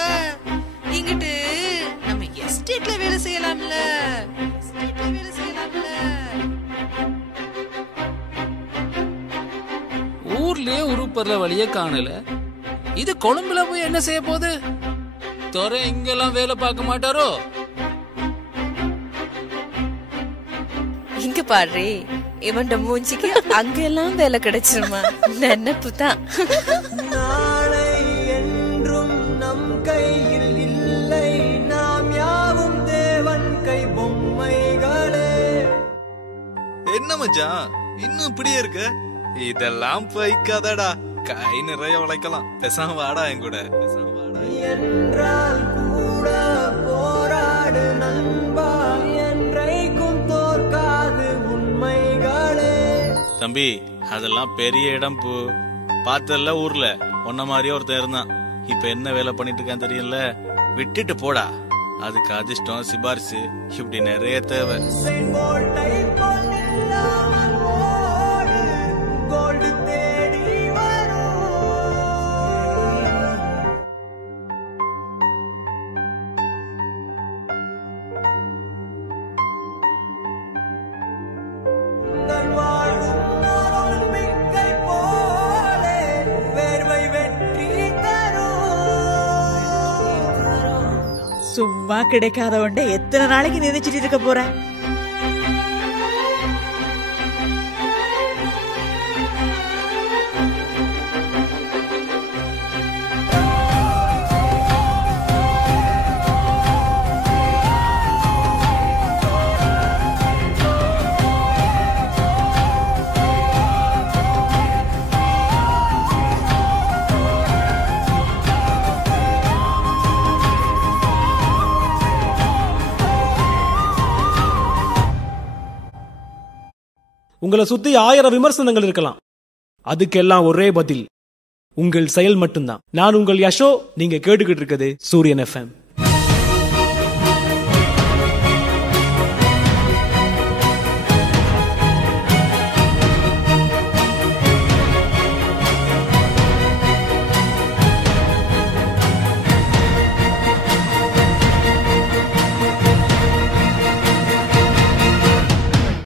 படிச்சுக்கிட்டு நம்ம எஸ்டேட்ல வேலை செய்யலாம்ல. எஸ்டேட்ல வேலை செய்யலாம்ல. ஊர்லயே உருப்படுற வழியே காணல. இது கொழும்புல போய் என்ன செய்ய போகுது? துறை இங்கெல்லாம் வேலை பார்க்க மாட்டாரோ? இங்க பாரு இவன்ட மூஞ்சிக்கு அங்கெல்லாம் வேலை கிடைச்சிருமா? நினைப்பு தான் மச்சான். இன்னும் இப்படியே இருக்க? இதெல்லாம் பைக்காதடா கை நிறைய உழைக்கலாம். பேசாம வாடா என் கூட. என்றால் கூட போராடு நண்பா. என்றைக்கும் தோற்காது உண்மைகளே. தம்பி அதெல்லாம் பெரிய இடம் பூ. பார்த்தல ஊர்ல. உன்ன மாதிரியே ஒருத்தன் இருந்தான். இப்ப என்ன வேலை பண்ணிட்டு இருக்கான் தெரியல. விட்டுட்டு போடா. அதுக்கு அதிர்ஷ்டம் சிபாரிசு. இப்படி நிறைய தேவை. சும்மா கிடைக்காதவன்ட எத்தனை நாளைக்கு நினைச்சிட்டு இருக்க போற? உங்களை சுத்தி ஆயிரம் விமர்சனங்கள் இருக்கலாம். அதுக்கெல்லாம் ஒரே பதில். உங்கள் செயல் மட்டும்தான். நான் உங்கள் யஷோ நீங்க கேட்டுக்கிட்டு இருக்குது சூரியன் எஃப்எம்